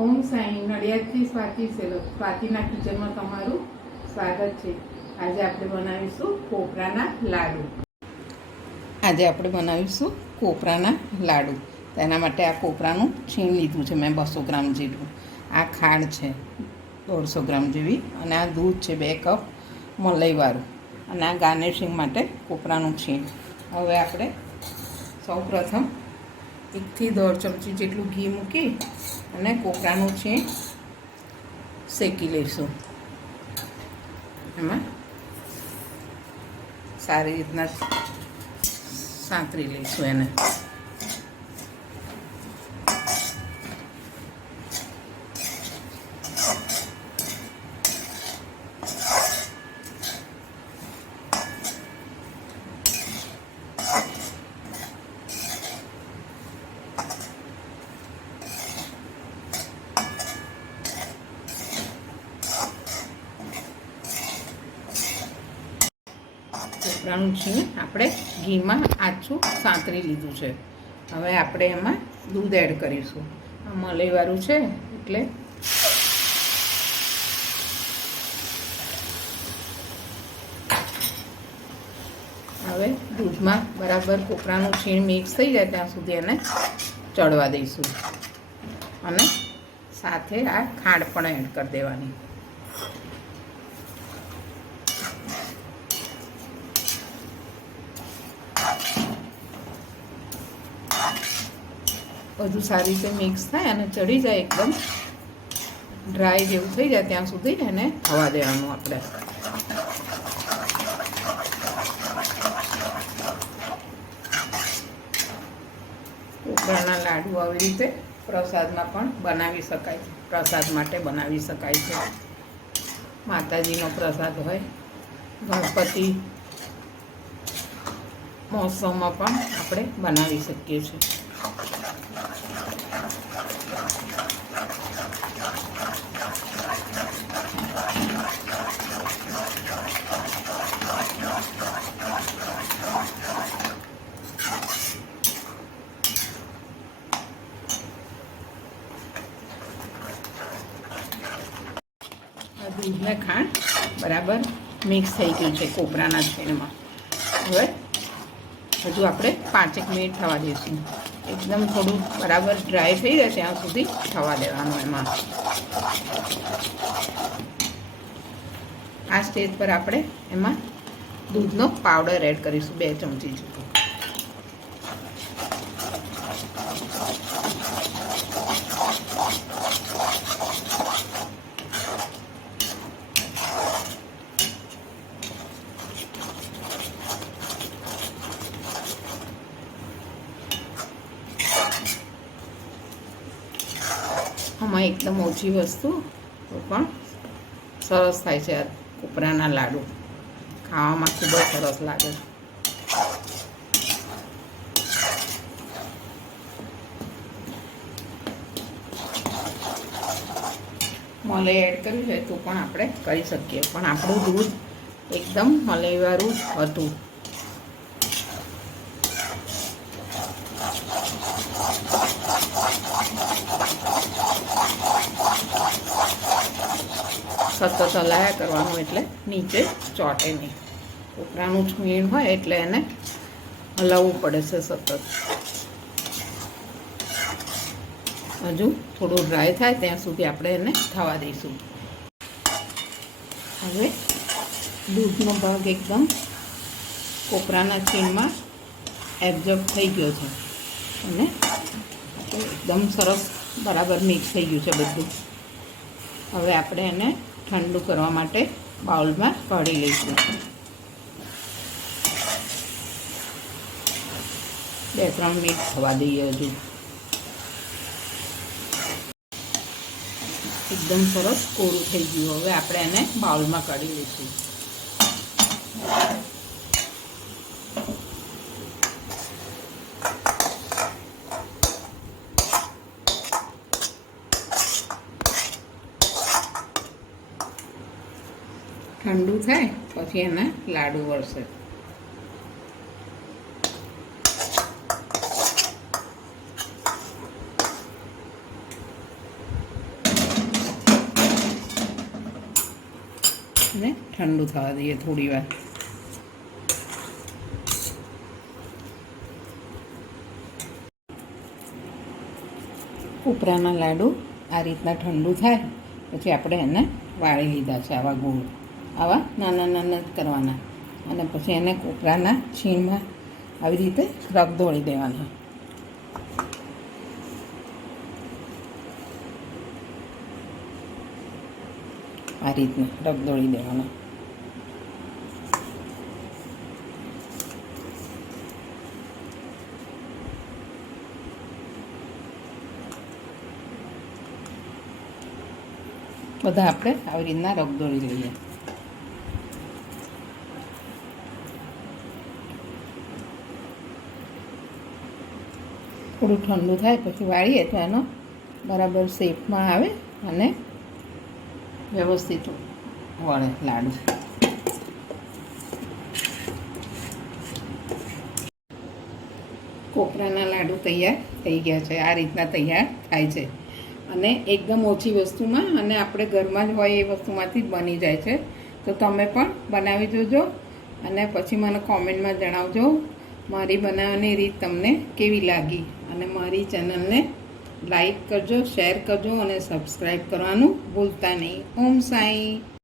ઓમ સાઈ નડિયાદથી સ્વાતિના કિચનમાં તમારું સ્વાગત છે. આજે આપણે બનાવીશું કોપરાના લાડુ. તેના માટે આ કોપરાનું છીણ લીધું છે મેં 200 ગ્રામ જેટલું. આ ખાંડ છે 150 ગ્રામ જેવી, અને આ દૂધ છે 2 કપ મલાઈવાળું, અને આ ગાર્નિશિંગ માટે કોપરાનું છીણ. હવે આપણે સૌપ્રથમ 1 થી 1.5 ચમચી જેટલું ઘી મૂકી અને કોપરાનું છીણ શેકી લઈશું. એમાં સારી રીતના સાંતરી લઈશું એને. કોપરાનું છીણ આપણે ઘીમાં આછું સાંતરી લીધું છે. હવે આપણે એમાં દૂધ એડ કરીશું. આ મલાઈવાળું છે એટલે હવે દૂધમાં બરાબર કોપરાનું છીણ મિક્સ થઈ જાય ત્યાં સુધી એને ચડવા દઈશું, અને સાથે આ ખાંડ પણ એડ કરી દેવાની. બધું સારી રીતે મિક્સ થાય અને ચડી જાય, એકદમ ડ્રાય જેવું થઈ જાય ત્યાં સુધી એને થવા દેવાનું. આપણે કોપરાના લાડુ આવી રીતે પ્રસાદમાં પણ બનાવી શકાય છે. પ્રસાદ માટે બનાવી શકાય છે. માતાજીનો પ્રસાદ હોય, ગણપતિ મહોત્સવમાં પણ આપણે બનાવી શકીએ છીએ. દૂધ ને ખાંડ બરાબર મિક્સ થઈ ગયું છે કોપરાના છીણમાં. હવે હજુ આપણે 5 મિનિટ થવા દઈશું. એકદમ થોડું બરાબર ડ્રાય થઈ જાય ત્યાં સુધી થવા દેવાનું. એમાં આ સ્ટેજ પર આપણે એમાં દૂધનો પાવડર એડ કરીશું 2 ચમચી જેટલું. આમાં એકદમ ઓછી વસ્તુ તો પણ સરસ થાય છે. આ કોપરાના લાડુ ખાવામાં ખૂબ જ સરસ લાગે છે. મલાઈ એડ કર્યું છે તો પણ આપણે કરી શકીએ, પણ આપણું દૂધ એકદમ મલાઈવાળું હતું. સતત હલાયા કરવાનું એટલે નીચે ચોંટે નહીં. કોપરાનું છીણ હોય એટલે એને હલાવવું પડે છે સતત. હજુ થોડું ડ્રાય થાય ત્યાં સુધી આપણે એને થવા દઈશું. હવે દૂધનો ભાગ એકદમ કોપરાના છીણમાં એબ્ઝોર્બ થઈ ગયો છે, અને એકદમ સરસ બરાબર મિક્સ થઈ ગયું છે બધું. હવે આપણે એને ઠંડુ કરવા માટે બાઉલમાં કાઢી લઈશું. 2-3 મિનિટ થવા દઈએ. હજુ એકદમ સરસ કોરું થઈ ગયું. હવે આપણે એને બાઉલમાં કાઢી લઈશું. ઠંડુ થાય પછી એના લાડુ વળશે. અને ઠંડુ થવા દઈએ થોડી વાર. કોપરાના લાડુ આ રીતના ઠંડુ થાય પછી આપણે એને વાળી લીધા છે આવા ગોળ, આવા નાના નાના જ કરવાના, અને પછી એને કોપરાના છીણમાં આવી રીતે રગદોળી દેવાના. આ રીતના રગદોળી દેવાના. બધા આપણે આવી રીતના રગદોળી લઈએ. થોડું ઠંડુ થાય પછી વાળીએ તો એનો બરાબર શેપમાં આવે અને વ્યવસ્થિત વળે લાડુ. કોપરાના લાડુ તૈયાર થઈ ગયા છે. આ રીતના તૈયાર થાય છે અને એકદમ ઓછી વસ્તુમાં અને આપણે ઘરમાં જ હોય એ વસ્તુમાંથી જ બની જાય છે. તો તમે પણ બનાવી જોજો અને પછી મને કોમેન્ટમાં જણાવજો મારી બનાવવાની રીત તમને કેવી લાગી. અને મારી ચેનલને લાઈક કરજો, શેર કરજો અને સબસ્ક્રાઈબ કરવાનું ભૂલતા નહીં. ઓમ સાંઈ.